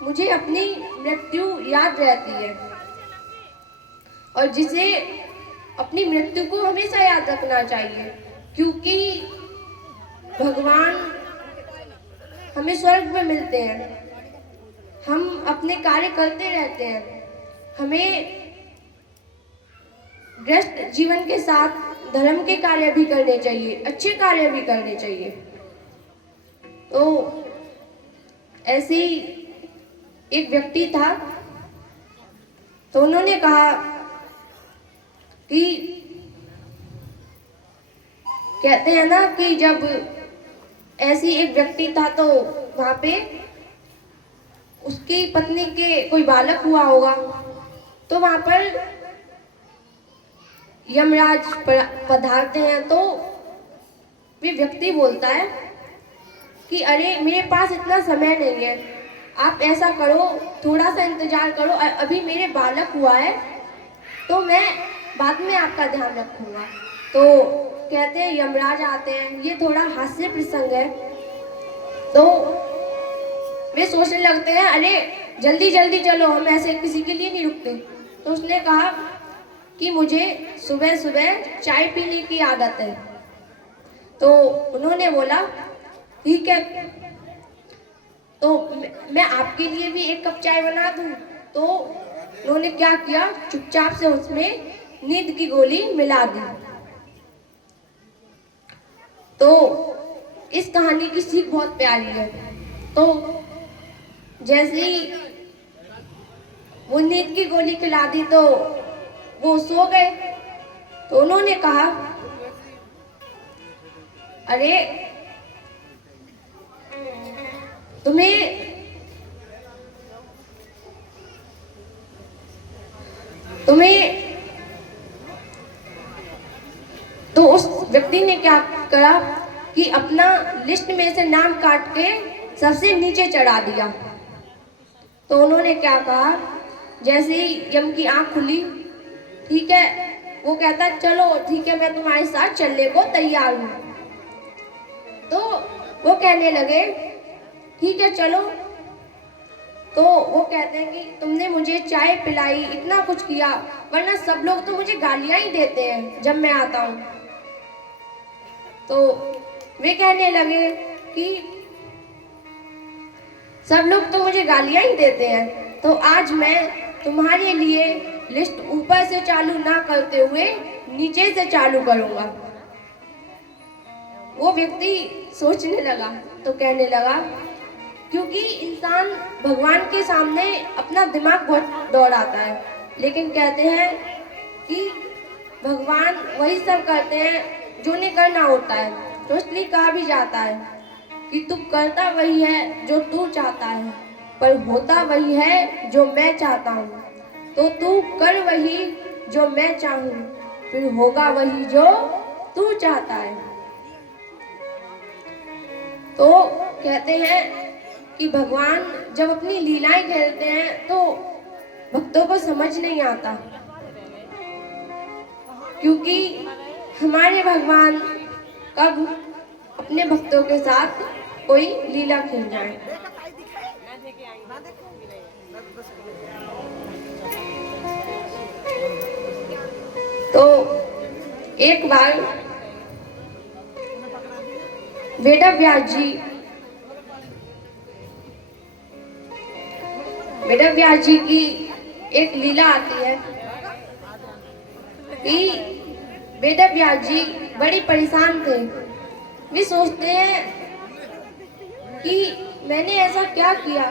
मुझे अपनी मृत्यु याद रहती है। और जिसे अपनी मृत्यु को हमेशा याद रखना चाहिए, क्योंकि भगवान हमें स्वर्ग में मिलते हैं। हम अपने कार्य करते रहते हैं, हमें व्यस्त जीवन के साथ धर्म के कार्य भी करने चाहिए, अच्छे कार्य भी करने चाहिए। तो ऐसे ही एक व्यक्ति था, तो उन्होंने कहा कि कहते हैं ना कि जब ऐसी एक व्यक्ति था तो वहां पे उसकी पत्नी के कोई बालक हुआ होगा। तो वहां पर यमराज पधारते हैं। तो वे व्यक्ति बोलता है कि अरे मेरे पास इतना समय नहीं है, आप ऐसा करो, थोड़ा सा इंतजार करो, अभी मेरे बालक हुआ है तो मैं बाद में आपका ध्यान रखूंगा। तो कहते हैं यमराज आते हैं, ये थोड़ा हास्य प्रसंग है। तो वे सोचने लगते हैं, अरे जल्दी जल्दी चलो, हम ऐसे किसी के लिए नहीं रुकते। तो उसने कहा कि मुझे सुबह सुबह चाय पीने की आदत है। तो उन्होंने बोला ठीक है, तो मैं आपके लिए भी एक कप चाय बना दूं। तो उन्होंने क्या किया, चुपचाप से उसमें नींद की गोली मिला दी। तो इस कहानी की सीख बहुत प्यारी है। तो जैसे ही वो नींद की गोली खिला दी तो वो सो गए। तो उन्होंने कहा, अरे तुम्हें तो उस व्यक्ति ने क्या करा कि अपना लिस्ट में से नाम काट के सबसे नीचे चढ़ा दिया। तो उन्होंने क्या कहा, जैसे ही यम की आंख खुली, ठीक है, वो कहता चलो ठीक है मैं तुम्हारे साथ चलने को तैयार हूँ। तो वो कहने लगे ठीक है चलो। तो वो कहते हैं कि तुमने मुझे चाय पिलाई, इतना कुछ किया, वरना सब लोग तो मुझे गालियां ही देते हैं जब मैं आता हूँ। तो वे कहने लगे कि सब लोग तो मुझे गालियां ही देते हैं, तो आज मैं तुम्हारे लिए लिस्ट ऊपर से चालू ना करते हुए नीचे से चालू करूंगा। वो व्यक्ति सोचने लगा तो कहने लगा, क्योंकि इंसान भगवान के सामने अपना दिमाग बहुत दौड़ाता है, लेकिन कहते हैं कि भगवान वही सब करते हैं जो उन्हें करना होता है। तो इसलिए कहा भी जाता है कि तू करता वही है जो तू चाहता है, पर होता वही है जो मैं चाहता हूँ। तो तू कर वही जो मैं चाहूँ, फिर होगा वही जो तू चाहता है। तो कहते हैं कि भगवान जब अपनी लीलाएं खेलते हैं तो भक्तों को समझ नहीं आता, क्योंकि हमारे भगवान कब अपने भक्तों के साथ कोई लीला खेल जाए। तो एक बार वेदव्यास जी की एक लीला आती है कि वेदव्यास जी बड़ी परेशान थे। वे सोचते हैं कि मैंने ऐसा क्या किया।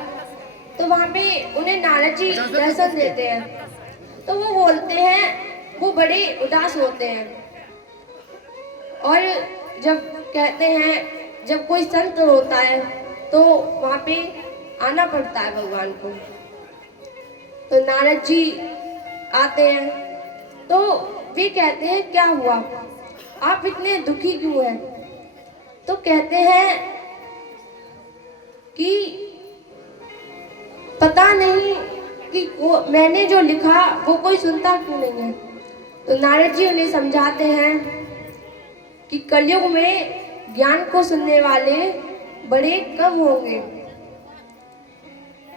तो वहाँ पे उन्हें नारद जी दर्शन देते हैं। तो वो बोलते हैं, वो बड़े उदास होते हैं और जब कहते हैं जब कोई संत होता है तो वहाँ पे आना पड़ता है भगवान को। तो नारद जी आते हैं तो वे कहते हैं क्या हुआ, आप इतने दुखी क्यों हैं। तो कहते हैं कि पता नहीं कि मैंने जो लिखा वो कोई सुनता क्यों नहीं है। तो नारद जी उन्हें समझाते हैं कि कलयुग में ज्ञान को सुनने वाले बड़े कम होंगे,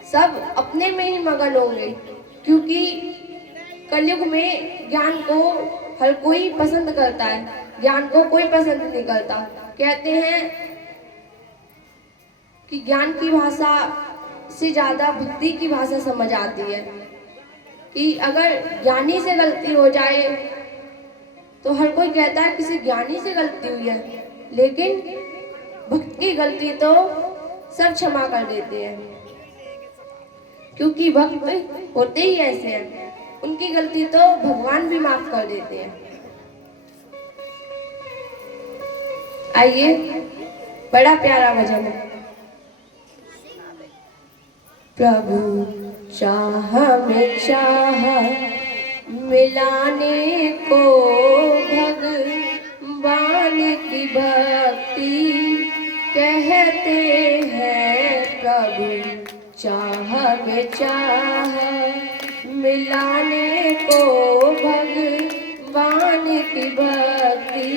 सब अपने में ही मगन होंगे, क्योंकि कलयुग में ज्ञान को हर कोई पसंद करता है, ज्ञान को कोई पसंद नहीं करता। कहते हैं कि ज्ञान की भाषा से ज्यादा भक्ति की भाषा समझ आती है, कि अगर ज्ञानी से गलती हो जाए तो हर कोई कहता है किसी ज्ञानी से गलती हुई है, लेकिन भक्त की गलती तो सब क्षमा कर देते हैं, क्योंकि भक्त होते ही ऐसे हैं, उनकी गलती तो भगवान भी माफ कर देते हैं। आइए, बड़ा प्यारा भजन है। प्रभु चाह में चाह मिलाने को, भगवान की भक्ति कहते हैं। प्रभु चाह में चाह मिलाने को, भगवान की भक्ति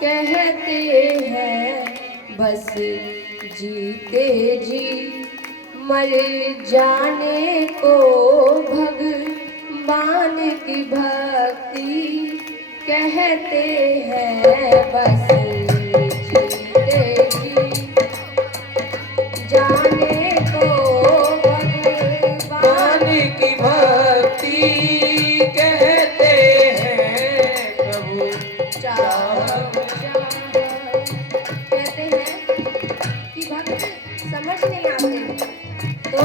कहते हैं। बस जीते जी मर जाने को, भगवान की भक्ति कहते हैं। बस जीते जी जाने को, भगवान की भक्ति कहते हैं। प्रभु कहते हैं कि भक्त समझ नहीं आते, तो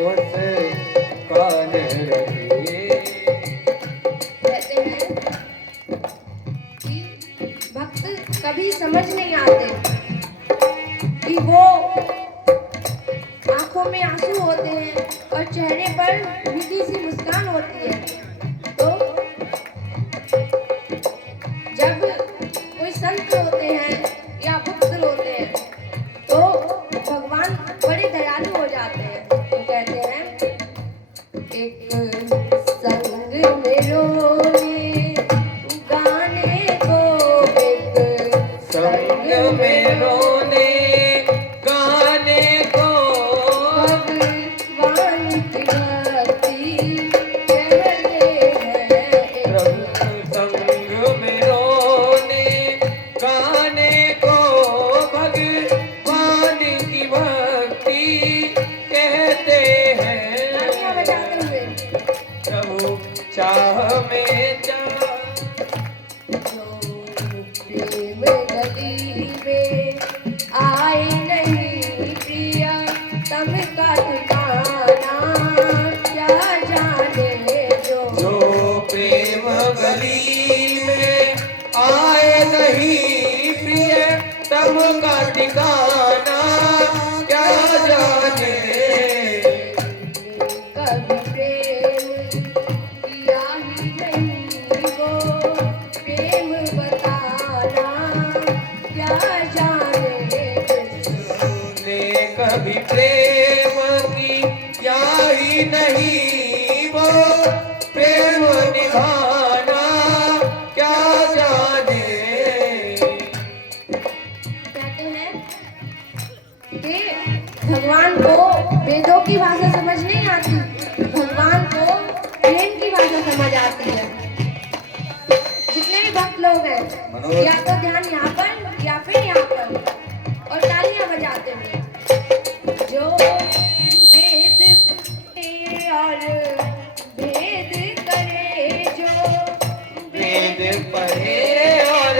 उस काल रहिए। कहते हैं कि भक्त कभी समझ नहीं आते कि वो आंखों में आंसू होते हैं और चेहरे पर मीठी सी मुस्कान होती है। तो जब कोई संत होते हैं या भक्त होते हैं तो भगवान बड़े दयालु हो जाते हैं। तो कहते हैं एक संग में रोने गाने को, एक संग में रोने गाने को भगवान की भक्ति कहते हैं। प्रभु संग में रोने गाने को भगवान की भक्ति कहते तालियां हैं। बजाते हुए प्रभु चाह में जा जो प्रेम गली में आए नहीं प्रिय तब का ठिकाना क्या जाने जो जो प्रेम गली में आए नहीं प्रिय तब का ठिकाना क्या जाने। कभी प्रेम किया ही नहीं वो प्रेम बताना क्या जाने। ने कभी प्रेम की क्या ही नहीं वो प्रेम निभाना क्या जाने। कहते हैं कि भगवान को वेदों की भाषा समझ नहीं आती, भगवान को प्रेम की भाषा समझ आती है। जितने भी भक्त लोग हैं या तो ध्यान यहाँ पर या फिर यहाँ पर और तालियां बजाते हुए जो वेद पढ़े और भेद करे, जो वेद पढ़े और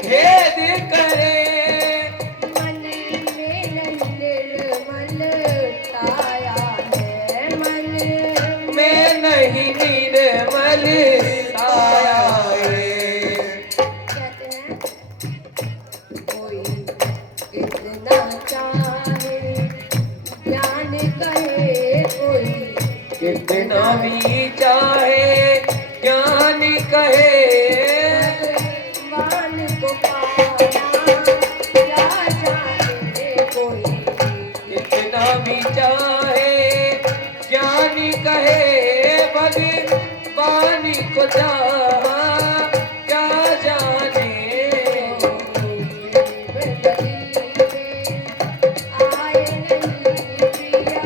भेद करे मन में निर्मल छाया है, मन में नहीं निर्मल आया है। कहते हैं कोई कितना चाहे ज्ञान कहे, कोई कितना भी चाहे ज्ञान कहे भगवान को पाना क्या जाने। कोई कितना भी चाहे ज्ञान कहे भगवान को चाहा क्या जाने। आए नहीं प्रिया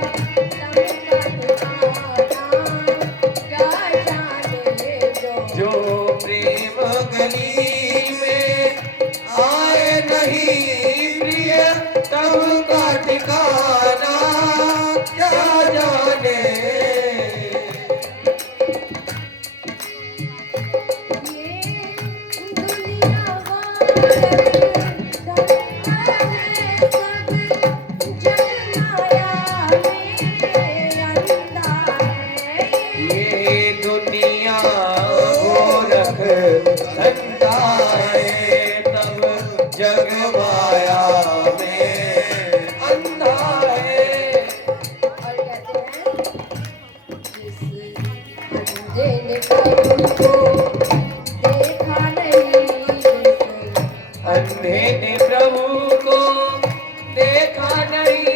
तब का ठिकाना क्या जाने। जो प्रेम गली में आए नहीं प्रिय तब का ठिकाना क्या जाने। ये दुनिया वाला धन्ना है सब जग माया में अंधा है। ये दुनिया गोरख धंधा है तब जग माया में अंधा है। और कहते हैं जिस अंधे ने प्रभु को देखा नहीं, जिस अंधे ने प्रभु को देखा नहीं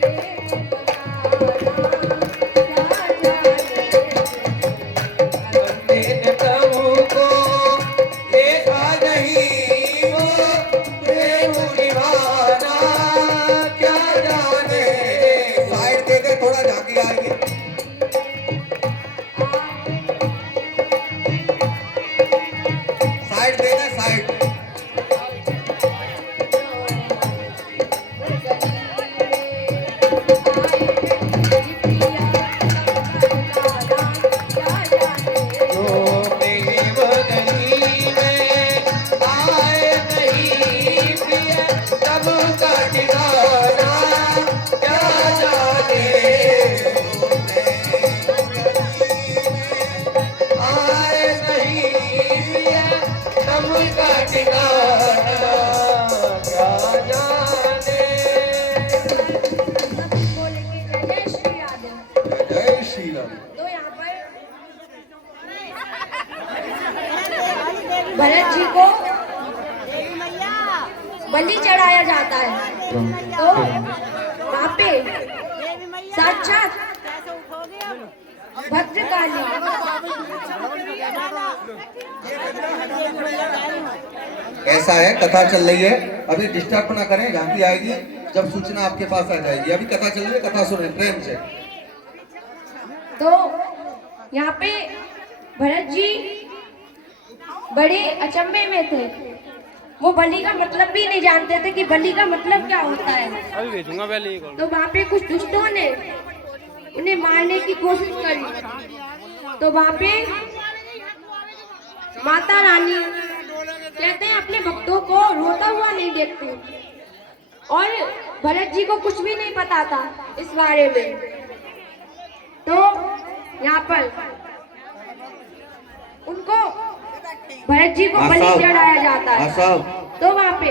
प्रेम बताना क्या जाने। अंधे ने प्रभु को देखा नहीं वो प्रेम निभाना क्या जाने। साइड दे दे, थोड़ा झांकी आएगी। साइड दे दे, साइड। जो प्रेम गली में आए नहीं प्रिय तब का ठिकाना क्या जाने। जाता है। तो वहाँ पे साक्षात भद्रकाली ऐसा है, कथा चल रही है, अभी डिस्टर्ब ना करें, झांकी आएगी जब सूचना आपके पास आ जाएगी। अभी कथा चल रही है, कथा सुने प्रेम से। तो यहाँ पे भरत जी बड़े अचंभे में थे। वो बलि का मतलब भी नहीं जानते थे कि बलि का मतलब क्या होता है। तो वहाँ पे कुछ दुष्टों ने उन्हें मारने की कोशिश करी। तो वहाँ पे माता रानी कहते हैं अपने भक्तों को रोता हुआ नहीं देखती, और भरत जी को कुछ भी नहीं पता था इस बारे में। तो यहाँ पर उनको भरत जी को बलि चढ़ाया जाता है। तो वहाँ पे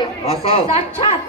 साक्षात